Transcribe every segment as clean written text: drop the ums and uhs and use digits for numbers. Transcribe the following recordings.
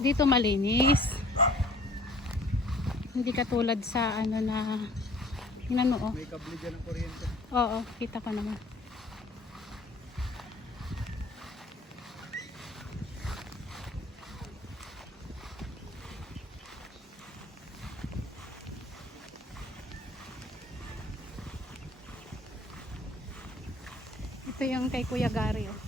Dito malinis. Hindi katulad sa ano na tingnan mo oh. May kable dyan ng kuryente. Oo, kita ko naman. Ito yung kay Kuya Gary oh.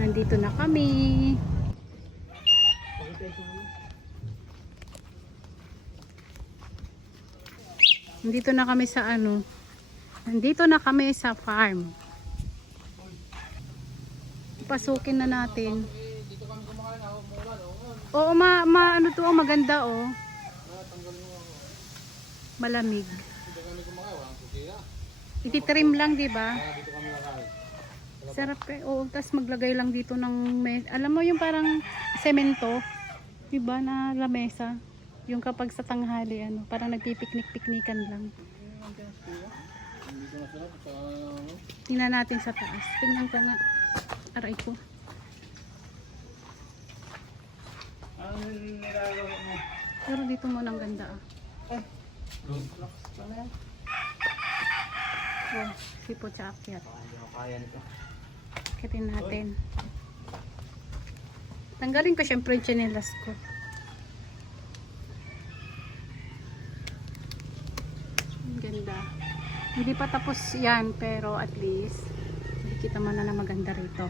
Nandito na kami. Nandito na kami sa ano. Nandito na kami sa farm. Pasukin na natin. Oo, ano to, maganda oh. Malamig. Ititrim lang, 'di ba? Sarap eh. Oo, tas maglagay lang dito ng alam mo yung parang semento, 'di ba, na lamesa. Yung kapag sa tanghali ano, parang nagpipiknik-piknikan lang. Tingnan natin sa taas. Tingnan ko nga. Aray ko. Pero dito mo nang ganda ah. Oh, sipot sa akyat. Akitin natin. Tanggalin ko syempre yung tsinelas ko. Ang ganda. Hindi pa tapos yan, pero at least makikita mo na maganda rito.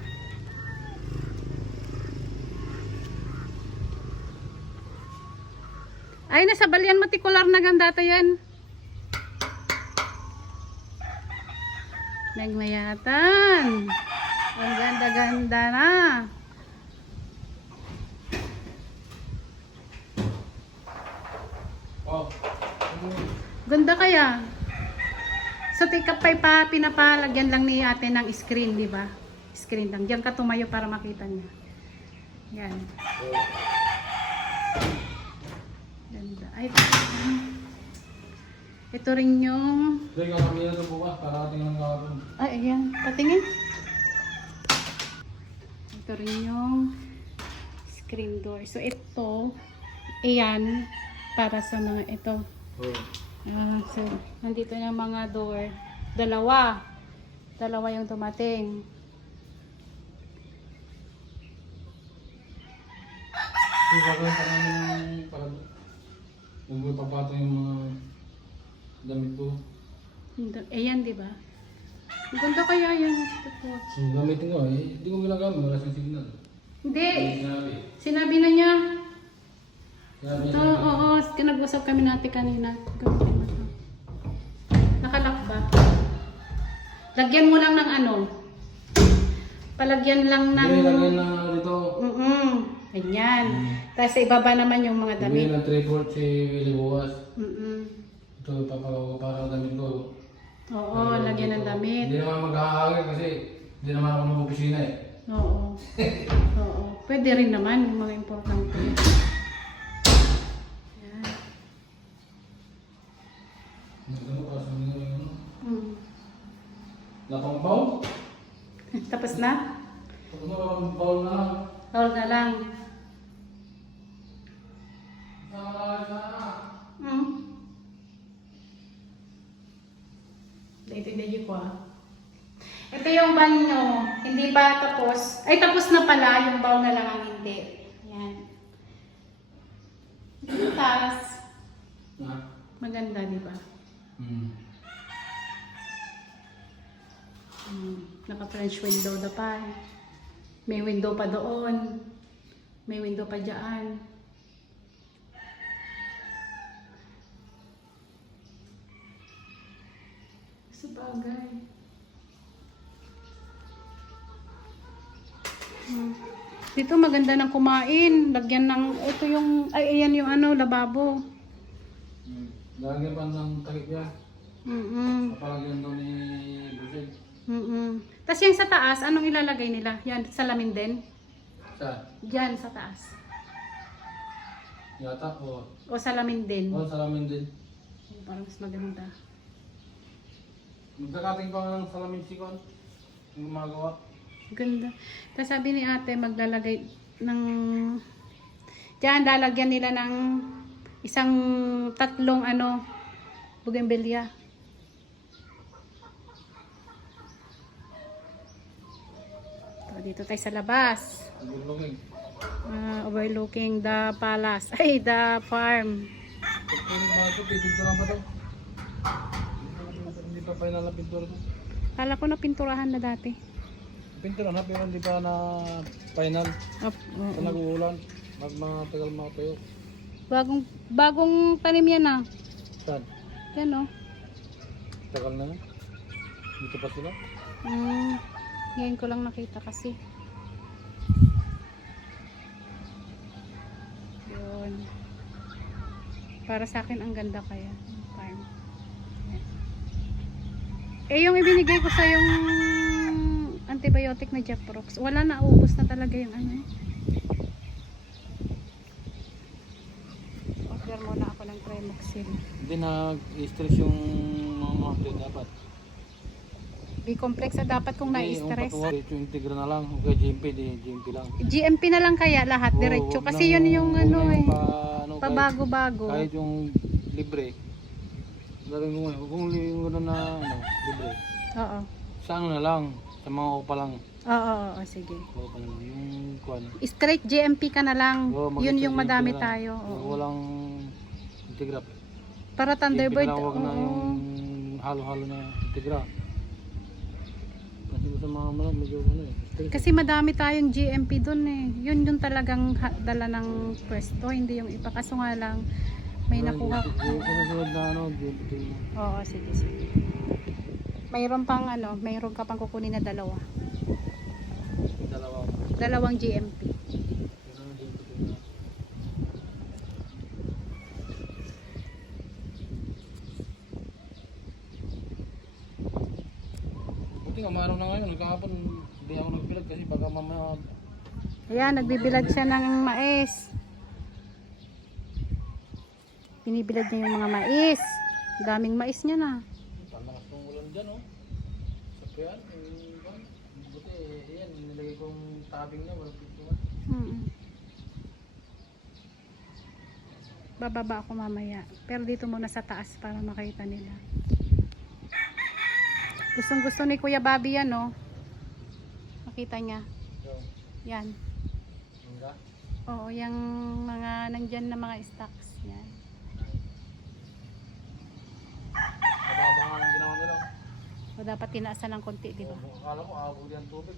Ay, nasa Balyan Matikular na ganda to yan. Nagmayatan. Ang ganda-ganda na. Ganda kaya. So, tikapay pa, pinapalagyan lang ni ate ng screen, di ba? Screen lang. Diyan ka tumayo para makita niya. Yan. Ganda. Ay, ito rin yung... Ay, ayan. Patingin. Ito rin yung screen door. So, ito, ayan, para sa mga ito. So, nandito na mga door. Dalawa yung tumating. Yung papatong yung mga damit ko. Ayan, di ba? Ang ganda kaya yun. Tapos. So gamitin ko eh. Hindi ko ginagamit. Wala siyang signal. Hindi. Sinabi. Sinabi na niya. Sinabi Ito, niya. oo. Kinag-usap kami natin kanina. Gamitin mo to. Nakalak ba? Lagyan mo lang ng ano. Palagyan lang ng... Hindi, lagyan lang ako dito. Ganyan. Tapos sa ibaba naman yung mga Bumili damit. ng 3/4 si Willie Buwas. Ito, papagawa ko para damit ko. Oo, lagyan ng damit. Hindi naman mag-aagay kasi hindi naman ako ng opisina eh. Oo. Oo. Pwede rin naman yung mga importante. Yan. Ito mo para sa mga ano. Mm. Napampaw? Tapos na? Tapos na pampaw na lang. Hold na lang. Hmm? Ito yung ko ah. Ito yung banyo. Hindi pa tapos. Ay, tapos na pala. Yung bowl na lang ang hindi. Yan. Yung taas. Maganda, di ba? Naka-French window na pa. May window pa doon. May window pa dyan. Sabagay. Dito maganda ng kumain. Lagyan ng, ito yung, ay ayan yung ano, lababo. Lagyan pa ng takip yan. Kapalagyan daw ni Brazil. Tapos yung sa taas, anong ilalagay nila? Yan, salamin din? Saan? Diyan sa taas. Yata o? O salamin din? Oo, salamin din. Parang mas maganda. Magkakating pa nga ng salamin si Kwan. Yung gumagawa. Ganda. Tapos sabi ni ate, maglalagay ng... Diyan, lalagyan nila ng isang tatlong ano, bougainvillea. Dito tayo sa labas. Overlooking the palace. Ay, the farm. Pintura ba ito? Hindi pa final na pintura ito. Kala ko na pinturahan na dati. Pintura na pero hindi pa na final. Ito nag-uulan. Matagal mga tayo. Bagong tanim yan ah. Saan? Yan oh. Tagal na. Dito pa sila. Ngayon ko lang nakita kasi. Yun. Para sa akin ang ganda kaya. Farm. Eh yung ibinigay ko sa yung antibiotic na Jeprox. Wala na, ubos na talaga yung ano. Order muna ako ng Tremoxil. Hindi nag-stress yung mga dapat. B-complex na dapat kung na-stress. Yung Integra na lang, okay, GMP, di GMP lang. GMP na lang kaya lahat diretso kasi yun yung ano eh. Pabago-bago. Kahit yung libre. Dating kung gano'n na libre. Oo. Sa ano na lang, sa mga opa lang. Oo, sige. Opa na lang, yung kwan. Straight GMP ka na lang. Yun yung GMP madami na lang. tayo. Walang Integra. Para Thunderbird. GMP na lang, wag na yung halo-halo na Integra. Kasi sa mga medyo ano eh. Kasi madami tayong GMP dun eh. Yun yung talagang dala ng pwesto, hindi yung iba. Kaso nga lang, may nakuha. Sunod na ano, GMP. Oo, sige. Mayroon pang ano, mayroon ka pang kukunin na dalawa. Dalawang GMP. Buti nga maraw na ngayon, kahapon hindi ako nagbilag kasi baka mamaya. Ayan, nagbibilad siya ng mais. Binibilad niya yung mga mais. Daming mais niya na. Palakas ng ulan dyan oh. Sa kuyan, buti yan, nilagay kong tabing niya, walang pintuan. Bababa ako mamaya. Pero dito muna sa taas para makita nila. Gustong gusto ni Kuya Bobby yan oh. Makita niya. Yan. Oo, yung mga nandyan na mga stocks. Yan. Mababa nga ang ginawa nila. dapat tinaasan ng konti, di ba? Akala ko abot yan tubig.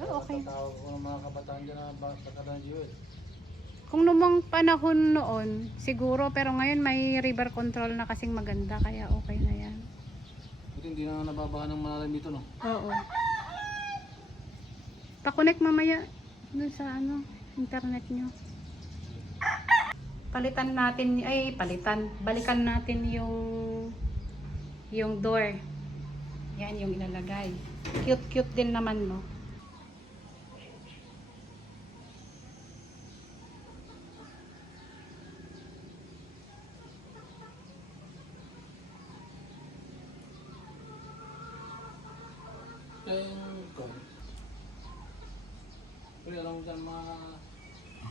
Oh, okay. Tatawag ko ng mga kabataan dyan na pagkada ng Jewel. Kung numang panahon noon, siguro, pero ngayon may river control na kasing maganda, kaya okay na yan. Buti hindi na nababahan ng malalim dito, no? Oo. Pa-connect mamaya dun sa ano, internet nyo. Balikan natin yung door. Yan yung ilalagay. Cute din naman, no? Pero alam mo dyan mga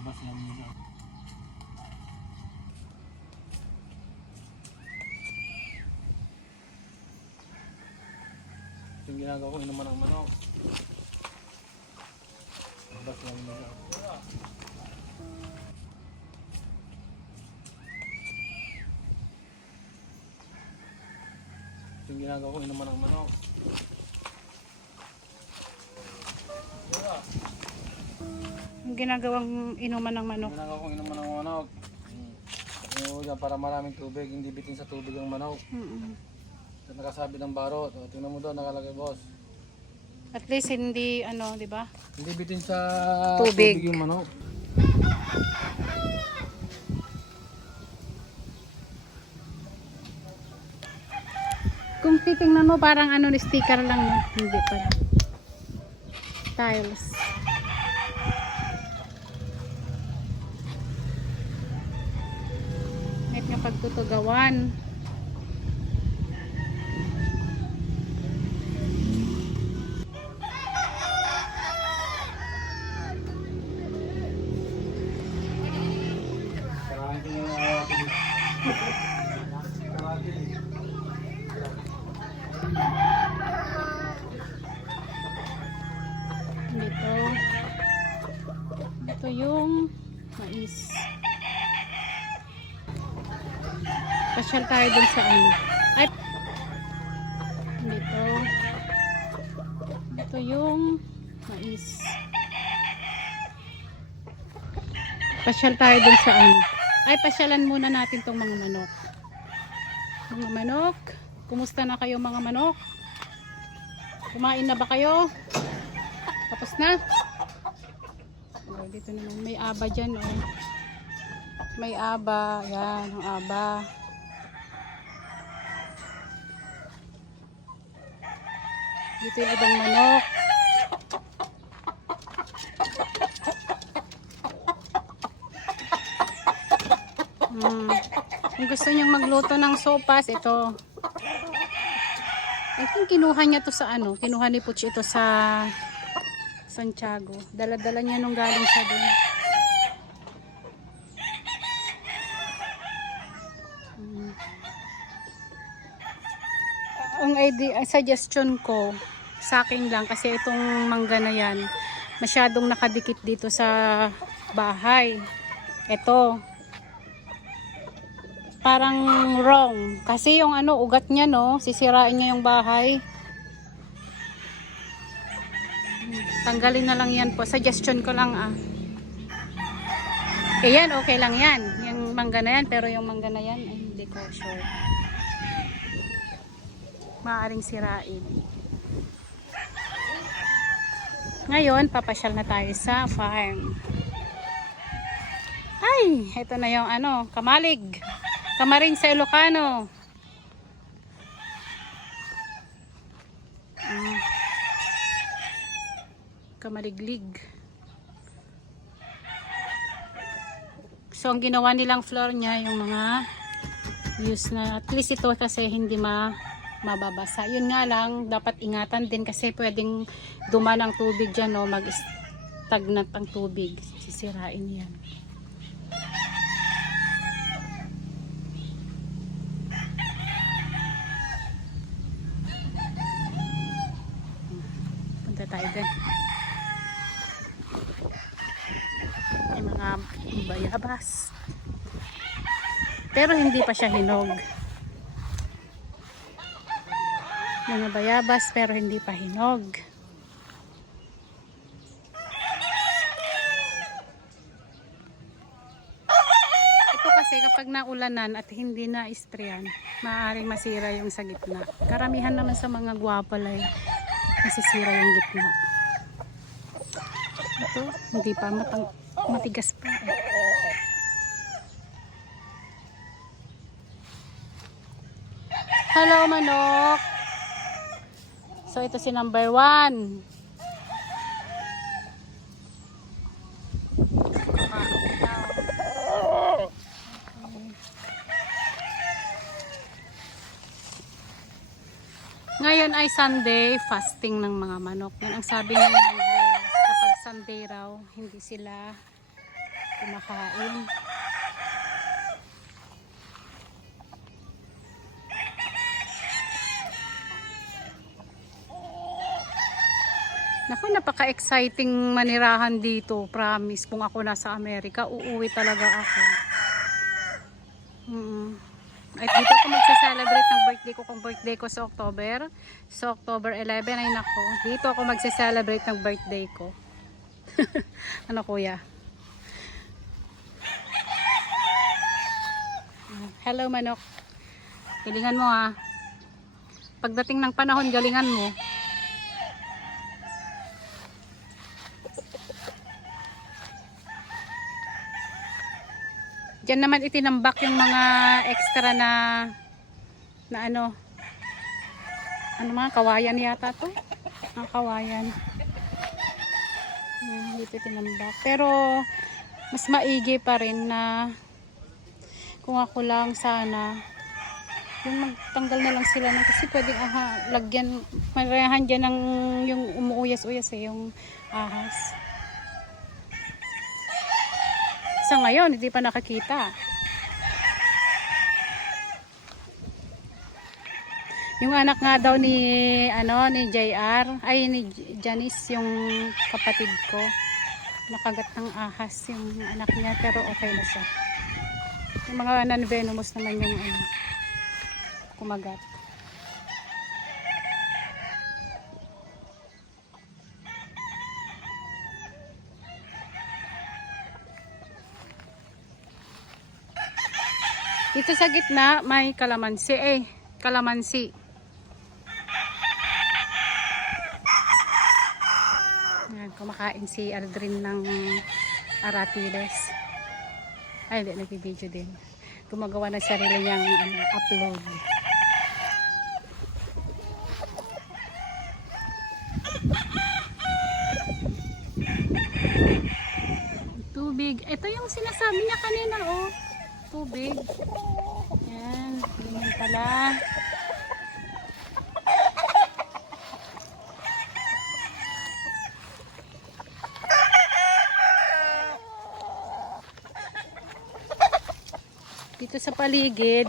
bas yan nila. Yung ginagawa ko, inuman ng manok. Bas yan nila. Yung ginagawa ko, inuman ng manok. Yung ginagawang inuman ng manok. Ginagawa ko, inuman ng manok. Para maraming tubig, hindi bitin sa tubig yung manok. Nakasabi ng barot. O, tingnan mo doon, nakalagay boss. At least hindi ano, di ba? Hindi bitin sa Tubig. tubig yung manok. Kung titingnan mo parang ano, sticker lang, no? Hindi pala. Tiles. Net nga pagtutugawan. Ito yung mais. Pasyal tayo dun sa ano. Ay, ito yung mais. Pasyal tayo dun sa ano. Ay, pasyalan muna natin tong mga manok. Mga manok, kumusta na kayo mga manok? Kumain na ba kayo? Tapos na? Oh, dito naman may aba dyan, oh. May aba, yan ang aba. Dito yung ibang manok. Kung gusto niyang magluto ng sopas, ito. I think kinuha niya to sa ano, kinuha ni Puch ito sa Santiago. Dala-dala niya nung galing siya doon. Ang idea, suggestion ko sa akin lang kasi itong mangga na yan masyadong nakadikit dito sa bahay. Ito parang wrong kasi yung ano ugat niya, no, sisirain niya yung bahay. Tanggalin na lang yan po, suggestion ko lang eh yan okay lang yan, yung mangga na yan, pero yung mangga na yan ay hindi ko sure, maaaring sirain. Ngayon papasyal na tayo sa farm. Ay, ito na yung ano, kamalig, kamaring sa Ilocano. Kamaliglig. So ang ginawa nilang floor niya yung mga use na, at least ito kasi hindi mababasa. Yun nga lang, dapat ingatan din kasi pwedeng duman ang tubig dyan, no? Mag-stagnant ang tubig, sisirain yan. Punta tayo dyan. May mga bayabas, pero hindi pa siya hinog. Mga bayabas pero hindi pa hinog. Ito kasi kapag naulanan at hindi na isprayan, maaaring masira yung sa gitna. Karamihan naman sa mga guwapalay nasisira yung gitna. Ito, hindi pa matigas pa. Hello manok. So ito si number 1. Ngayon ay Sunday, fasting ng mga manok. Yan ang sabi ng handler. Kapag Sunday raw, hindi sila kumakain. Naku, napaka-exciting manirahan dito. Promise, kung ako nasa Amerika, uuwi talaga ako. At dito ako magsa-celebrate ng birthday ko kung birthday ko sa October. So October 11 ay nako. Dito ako magsa-celebrate ng birthday ko. Ano kuya? Hello manok. Galingan mo ha. Pagdating ng panahon, galingan mo. Diyan naman itinambak yung mga extra na ano mga kawayan yata to. Ang kawayan. Yan, dito tinambak. Pero mas maigi pa rin na kung ako lang sana yung magtanggal na lang sila ng kasi pwedeng lagyan marayahan dyan ng yung umuuyas-uyas yung ahas. Sa ngayon, hindi pa nakakita. Yung anak nga daw ni JR, ay ni Janice, yung kapatid ko. Nakagat ng ahas yung anak niya, pero okay na siya. Yung mga non-venomous naman yung kumagat. Dito sa gitna may kalamansi kalamansi. Yan, kumakain si Aldrin ng aratiles. Ay, hindi, nag-video din. Gumagawa ng sarili niyang upload. Tubig. Ito yung sinasabi niya kanina, oh. Tubig. Yan, ganyan pala. Dito sa paligid,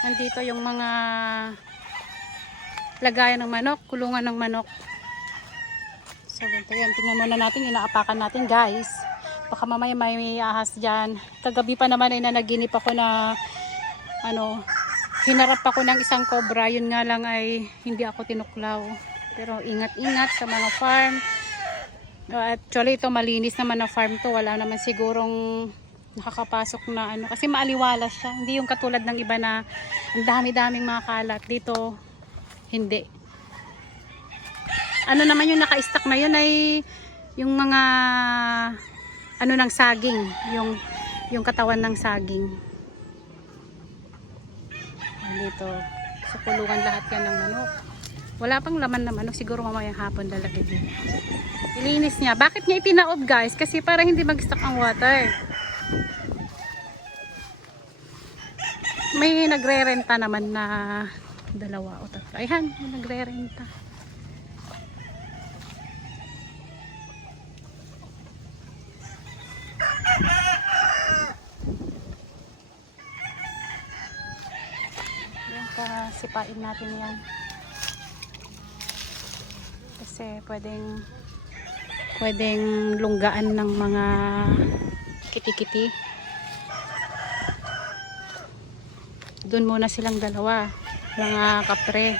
nandito yung mga lagayan ng manok, kulungan ng manok. So, ganito yan. Tingnan muna natin, inaapakan natin guys. Baka mamaya may ahas dyan. Kagabi pa naman ay nanaginip ako na hinarap ako ng isang cobra. Yun nga lang ay hindi ako tinuklaw. Pero ingat-ingat sa mga farm. Actually ito malinis naman na farm to. Wala naman sigurong nakakapasok na kasi maaliwalas siya. Hindi yung katulad ng iba na ang dami-daming mga kalat. Dito hindi. Naman yung naka-stack na yun ay yung mga ng saging, yung katawan ng saging. Dito sa kulungan lahat yan ng manok. Wala pang laman na manok, siguro mamayang hapon lalagay din. Ilinis niya. Bakit niya itinaob guys? Kasi para hindi mag-stuck ang water. May nagre-renta naman na 2 o 3. Ayan, may nagre-renta. Sipain natin yan kasi pwedeng lunggaan ng mga kiti-kiti. Doon muna silang dalawa, mga kapre.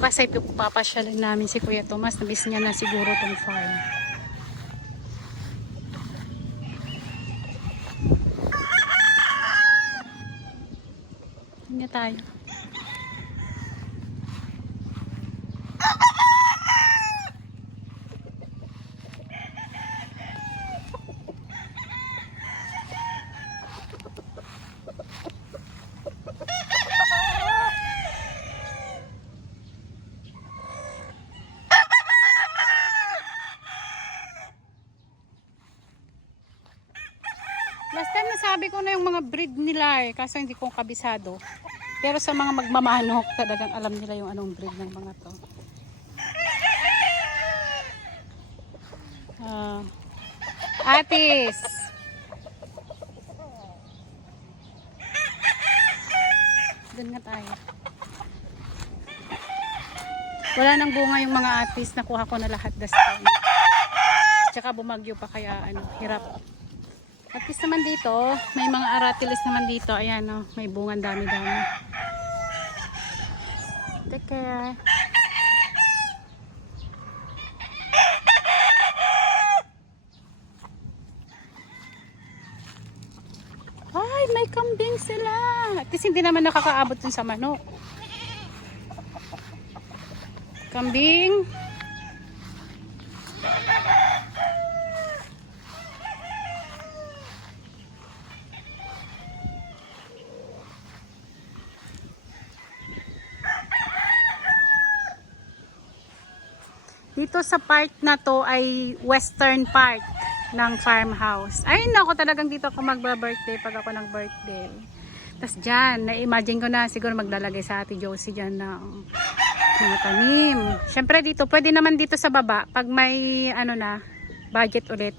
Bukas ay papasyalin namin si Kuya Tomas. Nabis niya na siguro tong farm. Hindi tayo. Last time nasabi ko na yung mga breed nila eh, kaso hindi ko kabisado. Pero sa mga magmamanok, talagang alam nila yung anong breed ng mga to. Atis! Doon nga tayo. Wala nang bunga yung mga atis, nakuha ko na lahat this time. Tsaka bumagyo pa kaya hirap. At least naman dito, may mga aratilis naman dito. Ayan may bungan dami-dami. Take care. Ay, may kambing sila. At least hindi naman nakakaabot dun sa manok. Kambing. Dito sa part na to ay western part ng farmhouse. Ay nako, talagang dito ako magba-birthday pag ako nag-birthday. Tapos dyan, na-imagine ko na siguro maglalagay sa Ate Josie dyan ng mga tanim. Siyempre dito, pwede naman dito sa baba pag may budget ulit.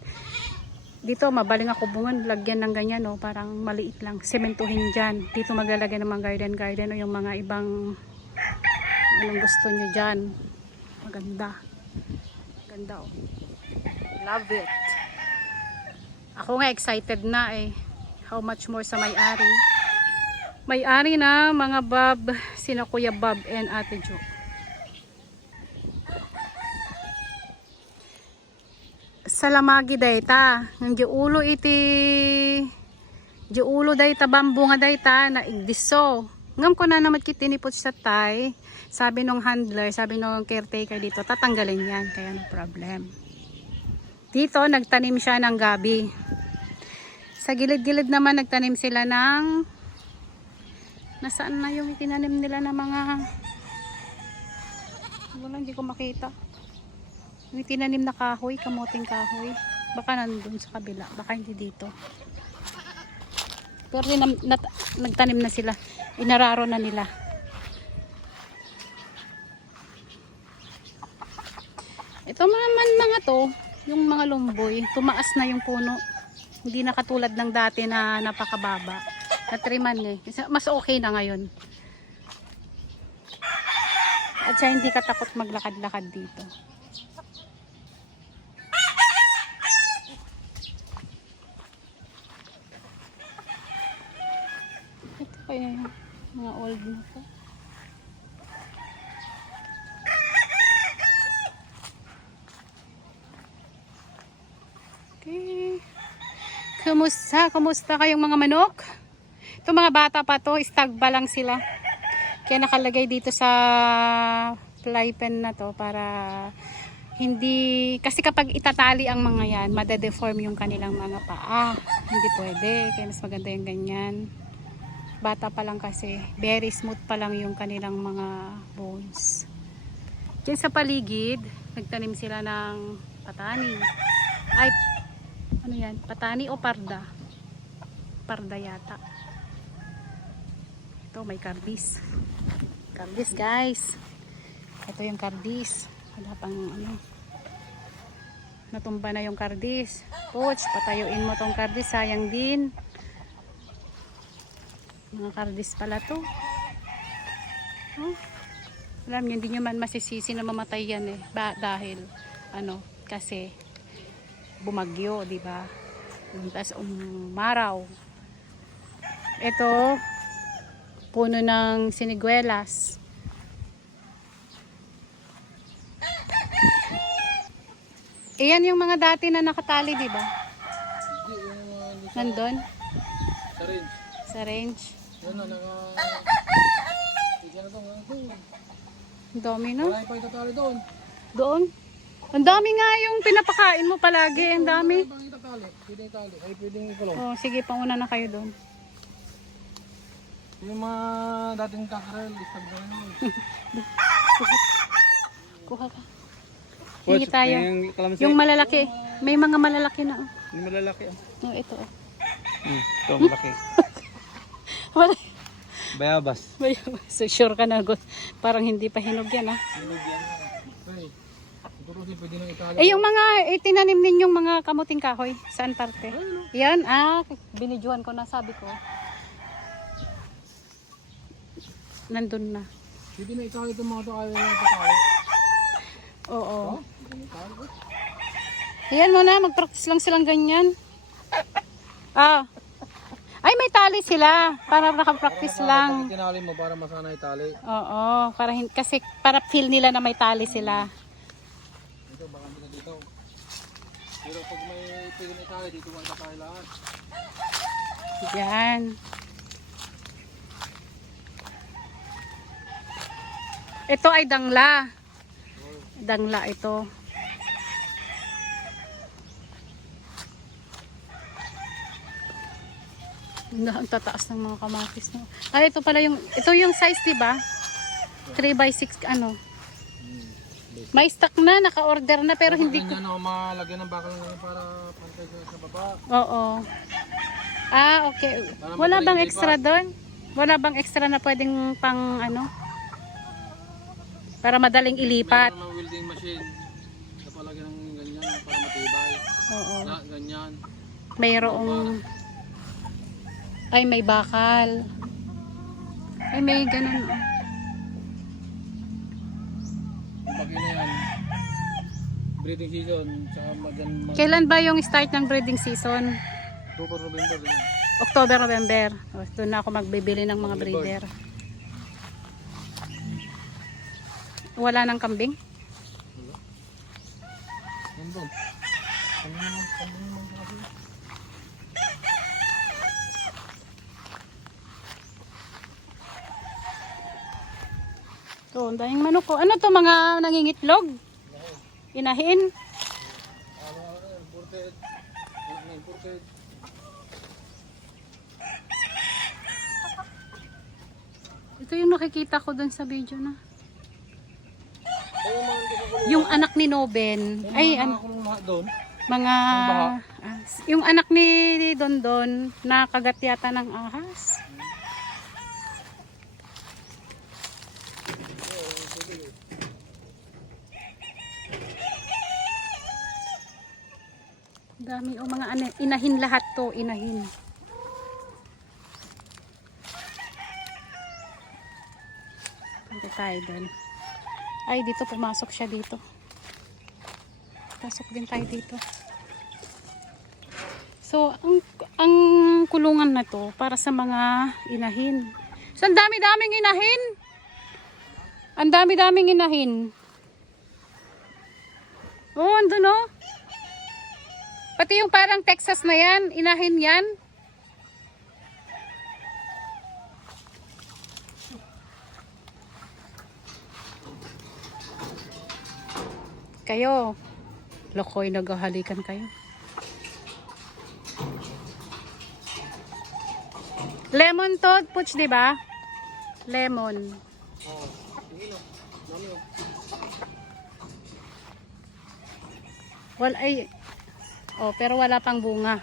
Dito mabaling ako bungan, lagyan ng ganyan parang maliit lang, sementuhin dyan. Dito maglalagay ng mga garden o yung mga ibang anong gusto nyo dyan. Maganda. Ganda love it. Ako nga excited na how much more sa may-ari. May-ari na mga Bob, sina Kuya Bob and Ate Jo. Salamagi dayta. Di ulo dayta bambu nga dayta na igdiso. Ngam ko na naman kitinipot sa tay. Sabi nung handler, sabi nung caretaker dito, tatanggalin yan. Kaya no problem. Dito, nagtanim siya ng gabi. Sa gilid-gilid naman, nagtanim sila ng... Nasaan na yung tinanim nila ng mga... Wala, hindi ko makita. Yung tinanim na kahoy, kamuting kahoy. Baka nandun sa kabila. Baka hindi dito. Pero nagtanim na sila. Inararo na nila. Ito mga to, yung mga lumboy, tumaas na yung puno. Hindi na katulad ng dati na napakababa. Natriman mas okay na ngayon. At siya hindi katakot maglakad-lakad dito. Ito kaya yung mga old na to. Okay. Kumusta kayong mga manok? Ito mga bata pa to, istagba lang sila. Kaya nakalagay dito sa fly pen na to para hindi, kasi kapag itatali ang mga yan, madedeform yung kanilang mga paa. Hindi pwede, kaya mas maganda yung ganyan. Bata pa lang kasi, very smooth pa lang yung kanilang mga bones. Diyan sa paligid, nagtanim sila ng patani. Ay, ano yan? Patani o parda? Parda yata. Ito may kardis. Kardis guys. Ito yung kardis. Wala pang natumba na yung kardis. Poch, patayuin mo tong kardis. Sayang din. Mga kardis pala to. Alam nyo, hindi nyo man masisisi na mamatay yan dahil kasi bumagyo, di ba? Tapos umaraw. Ito puno ng siniguelas. Iyan yung mga dati na nakatali, di ba? Hindi, yung hindi Nandun, sa range. sa range. Yan na, yan na doon, Ang dami, no? Marami pa itatali doon. Doon. Ang dami nga yung pinapakain mo palagi. Ang dami. Marami pang itatali. Pwedeng itali. Ay, pwedeng ikulong. Oh, sige, panguna na kayo doon. Yung mga dating kakarel, istag na yun. Kuha ka. Hingi tayo. Yung malalaki. May mga malalaki na. Yung malalaki. Oh, ito. Oh. Ito, malaki. Wala. Bayabas. So, sure ka na. Parang hindi pa hinog yan, ah. Hinog yan. Okay. Ito kasi pwede nang itali. Eh, yung mga itinanim ninyong mga kamuting kahoy, saan parte? Yan, binidyohan ko na, sabi ko. Nandun na. Pwede na itali itong mga ito ayaw na itatali. Oo. Pwede na itali. Ayan mo na, mag-practice lang silang ganyan. Ay, may tali sila. Para nakapractice lang. Pag tinali mo para masana itali. Oo, kasi para feel nila na may tali sila. Ito, baka hindi na dito. Pero pag may pwede na itali, dito mga itatali lahat. Yan. Ito ay dangla. Dangla ito. Ang tataas ng mga kamatis. No? Ito pala yung, ito yung size, diba? 3x6, ano. May stock na, naka-order na, pero hindi ko. Ganyan ako malagyan ng bakal ngayon para pantay sa baba. Oo. Okay. Wala bang extra doon? Wala bang extra na pwedeng pang, ano? Para madaling ilipat. Meron ng welding machine. Napalagyan ng ganyan para matibay. Oo. Na, ganyan. Mayroong ay may bakal. Ay may ganun. Oh. Yung baki na yan. Breeding season. Saka Kailan ba yung start ng breeding season? October, November. Yan. October, November. Oh, doon na ako magbibili ng mga breeder. Wala nang kambing? Yan doon. Kambing mo kasi. So, ang daming manok ko. Ano to mga nangingitlog? Inahin? Imported. Imported. Ito yung nakikita ko dun sa video na. Yung anak ni Noben. Ay, doon. mga yung anak ni Dondon na kagat yata ng ahas. Dami o mga inahin lahat to, inahin. Punta tayo doon. Ay, dito pumasok siya dito. Pasok din tayo dito. So, ang kulungan na to para sa mga inahin. So, ang dami-daming inahin. Ang dami-daming inahin. Oh, andun oh. Pati yung parang Texas na yan, inahin yan. Kayo, lokoy, naghahalikan kayo. Lemon to, Puch, di ba? Lemon. Well, ay, pero wala pang bunga.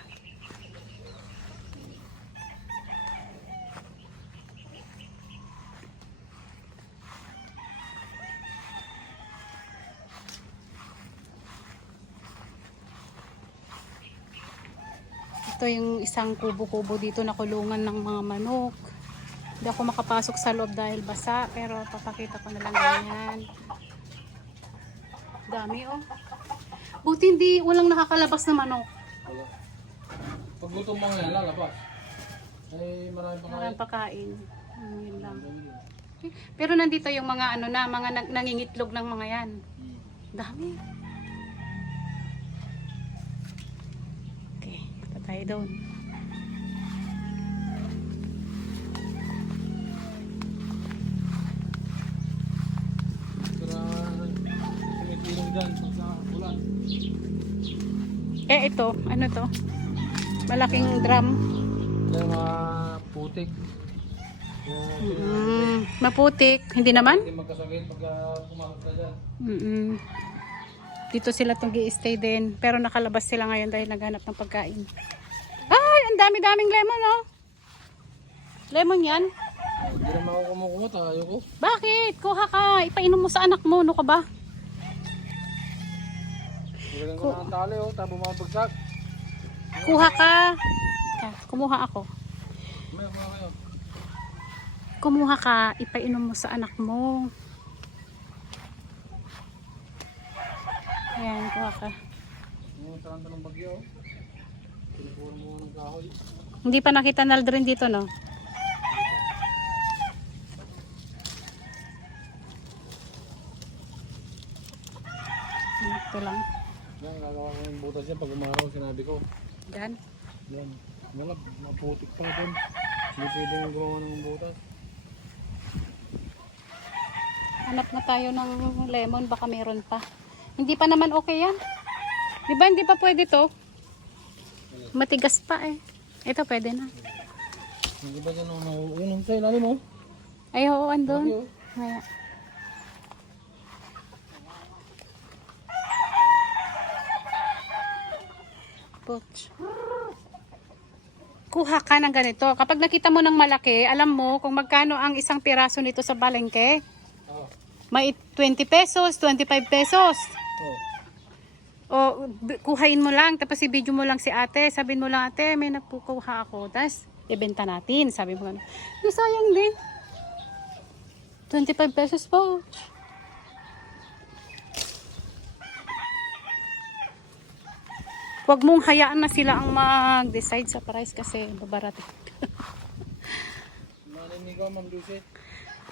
Ito yung isang kubo-kubo dito na kulungan ng mga manok. Hindi ako makapasok sa loob dahil basa, pero papakita ko na lang ganyan. Dami oh. Buti hindi walang nakakalabas na manok. Wala. Pag gutom mo ngayon, lalabas. Ay, marami pa Walang pakain. Yun lang. Pero nandito yung mga mga nangingitlog ng mga yan. Dami. tayo doon. Para tumitilong dyan pagka ulan. Eh ito, ano to? Malaking drum. Kaya mga putik. Maputik, hindi naman? Hindi magkasakit pagka pumakot ka dyan. Dito sila tong i-stay din. Pero nakalabas sila ngayon dahil naghanap ng pagkain. Ay, ang dami-daming lemon, oh. Lemon yan? Hindi naman ako kumukumot, ayoko. Bakit? Kuha ka. Ipainom mo sa anak mo. Ano ka ba? Galing ko na ang tali, oh. Tabo mga bagsak. Kuha ka. Kumuha ako. May mga kayo. Kumuha ka. Ipainom mo sa anak mo. Ayan, kuha ka. Yung taranta ng bagyo. Pinapuan mo ng kahoy. Hindi pa nakita na rin dito, no? Ito lang. Yan, gagawa ko yung butas yan pag umaraw, sinabi ko. Yan. Yan. Wala, maputik pa doon. Hindi pwedeng gumawa ng butas. Hanap na tayo ng lemon. Baka meron pa. Hindi pa naman okay yan. Di ba hindi pa pwede to? Matigas pa eh. Ito pwede na. Hindi ba dyan ang nauunong sa ilalim mo? Ay, oo, andun. Bagyo. Maya. Butch. Kuha ka ng ganito. Kapag nakita mo ng malaki, alam mo kung magkano ang isang piraso nito sa balengke. Oh. May 20 pesos, 25 pesos. Oh. O, kuhain mo lang, tapos i-video mo lang si ate. Sabihin mo lang, ate, may napukuha ako. Tapos, ibenta natin. Sabi mo gano'n. Di sayang din. 25 pesos po. Huwag mong hayaan na sila ang mag-decide sa price kasi babarating. Marinig ko, Ma'am Lucy.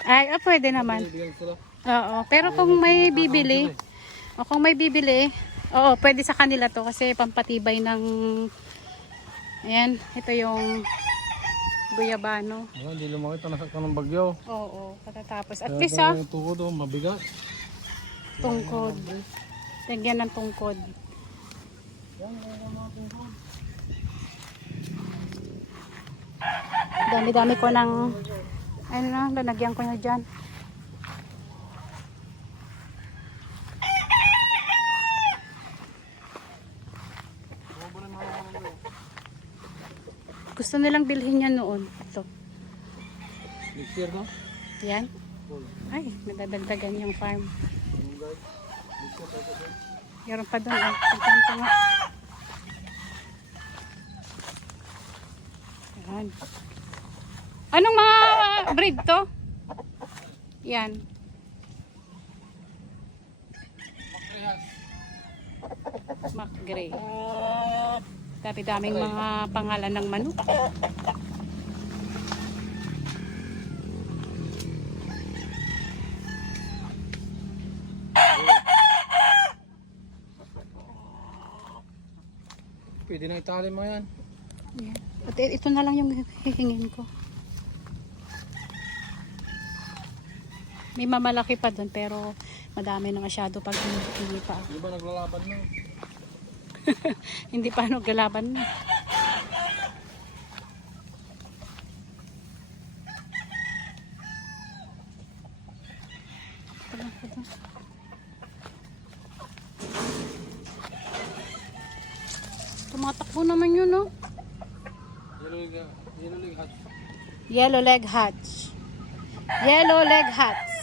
Ay, pwede naman. Bibigyan sila. Oo, pero kung may bibili, oo, pwede sa kanila to kasi pampatibay ng, ayan, ito yung guyabano. Oh, hindi lumaki ito, nasaktan ng bagyo. Oo, katatapos. At Kaya least yung tukod, oh, mabigat. tungkod. Lagyan ng tungkod. Yan, mga tungkod. Dami-dami ko ng, ano na, lalagyan ko na dyan. Gusto nilang bilhin yan noon. Ito. Next year, no? Yan. Ay, nadadagdagan yung farm. Yung guys, next year, tayo sa Meron pa doon. Puntahan ko nga. Yan. Anong mga breed to? Yan. Mac Gray. Dami-daming mga pangalan ng manok. Pwede na itali mo yan. Yan. At ito na lang yung hihingin ko. May mamalaki pa doon pero madami na masyado pag hindi pa. Di ba naglalaban na? Hindi pa naglalaban na. Tumatakbo naman yun, no? Yellow leg hat. Yellow leg hatch. Yellow leg hats.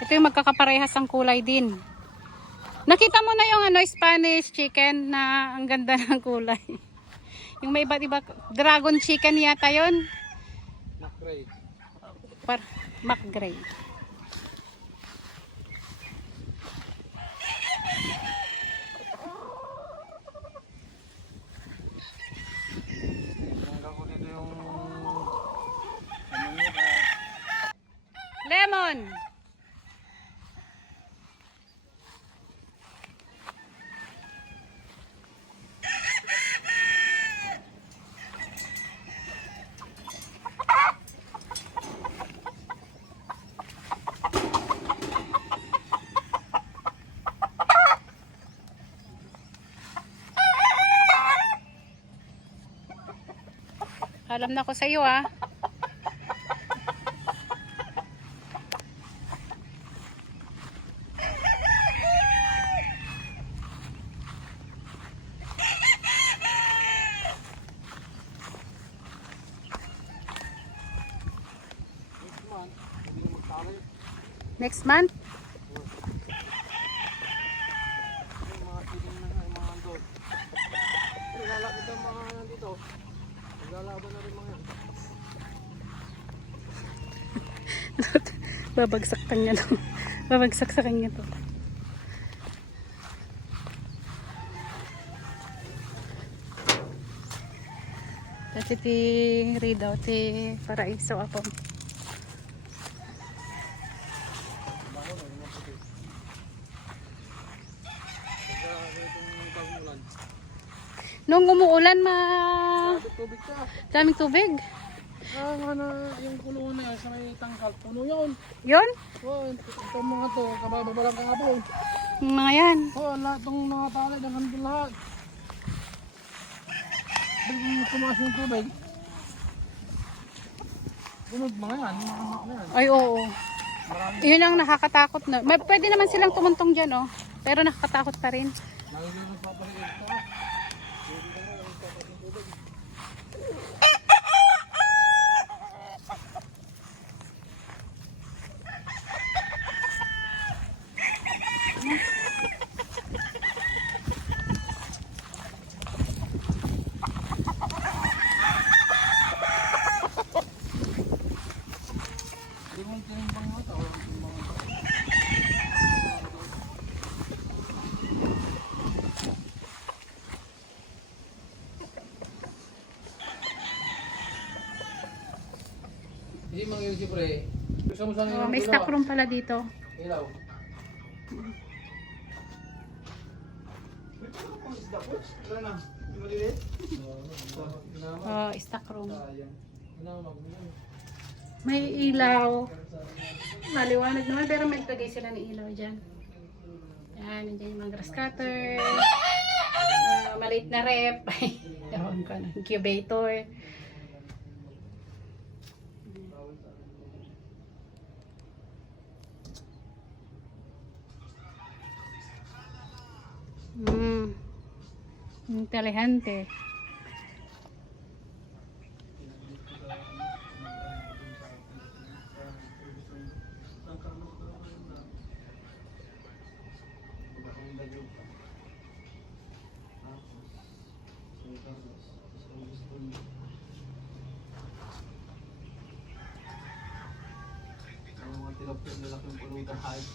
Ito yung magkakaparehas ang kulay din. Nakita mo na yung Spanish chicken na ang ganda ng kulay. Yung may iba't iba, dragon chicken yata yun. McRae. Mac Gray. Nangga ko dito yung ano Action! Alam na ko sa iyo ah. Next month? Mga tiling na nga, mga andon. Lalakad ang mga nandito. Naglalaban na rin mga yan. Babagsak kanya to. Babagsak sa kanya to. Kasi ti Ridaw, ti Paraiso ako. Bago na, yung mga puti. Pagka itong pag-ulan. Nung umuulan, Tubig ka. daming tubig. Nga na, yung kulungan na yan sa may tangkal, puno yun. Yun? Oh, itong mga to, kababalang kahapon. Yung mga yan. Oh, lahat ng mga tali, nandun lahat. Biglang tumaas yung tubig. Sunod mga yan, mga anak na yan. Ay, oo. Marami. Yun ang nakakatakot na. Pwede naman silang tumuntong dyan, oh. Pero nakakatakot pa rin. Nalilipas pa pala ito. Hindi mo tinimbang mo ito. Hindi mangyari si pre. Gusto mo saan Oh, may stock room pala dito. Ilaw. Wala na. Maliliit? Oh, stock room. Sayang. May ilaw. Maliwanag naman pero may lagay sila ng ilaw dyan. Yan, nandiyan yung mga grass cutter. Maliit na rep. Ewan ko na. Incubator. Intelihente.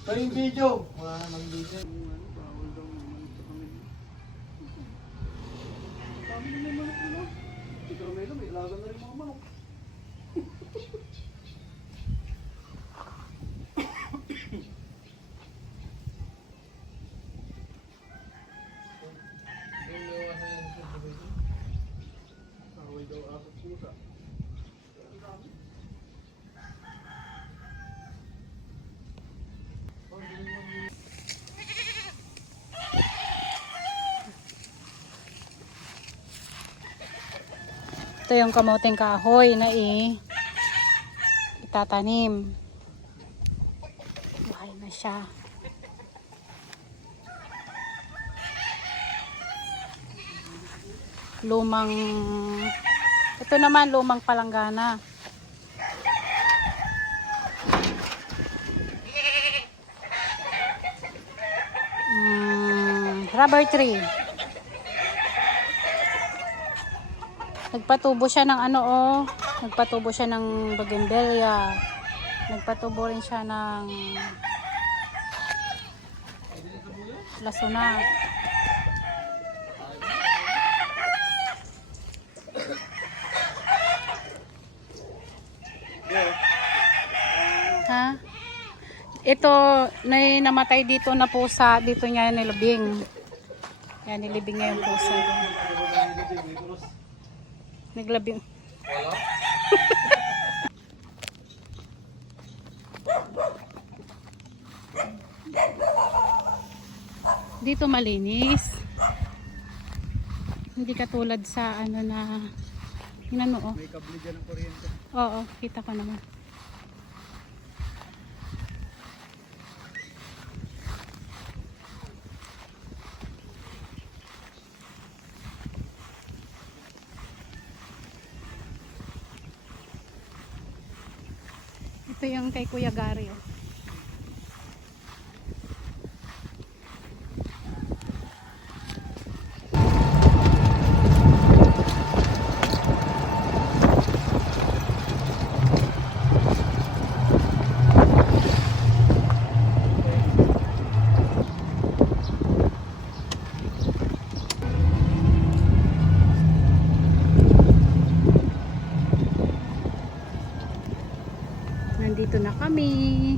Pero yung video, wala namang video. Sabi na may manok nila. Si Carmelo, may ilagan na rin mga manok. Away daw apat pusa. Ito yung kamuting kahoy na itatanim. Buhay na siya. Ito naman lumang palanggana. Rubber tree. Nagpatubo siya ng nagpatubo siya ng bougainvillea. Nagpatubo rin siya ng lasuna. Ha? Ito, namatay dito na pusa. Dito niya nilibing. Yan, nilibing niya yung pusa. Naglabing. Wala? Dito malinis. Hindi katulad sa ano na inano oh. May kable dyan ng kuryente. Oo, kita ko naman. Ito yung kay Kuya Gary oh. Nandito na kami.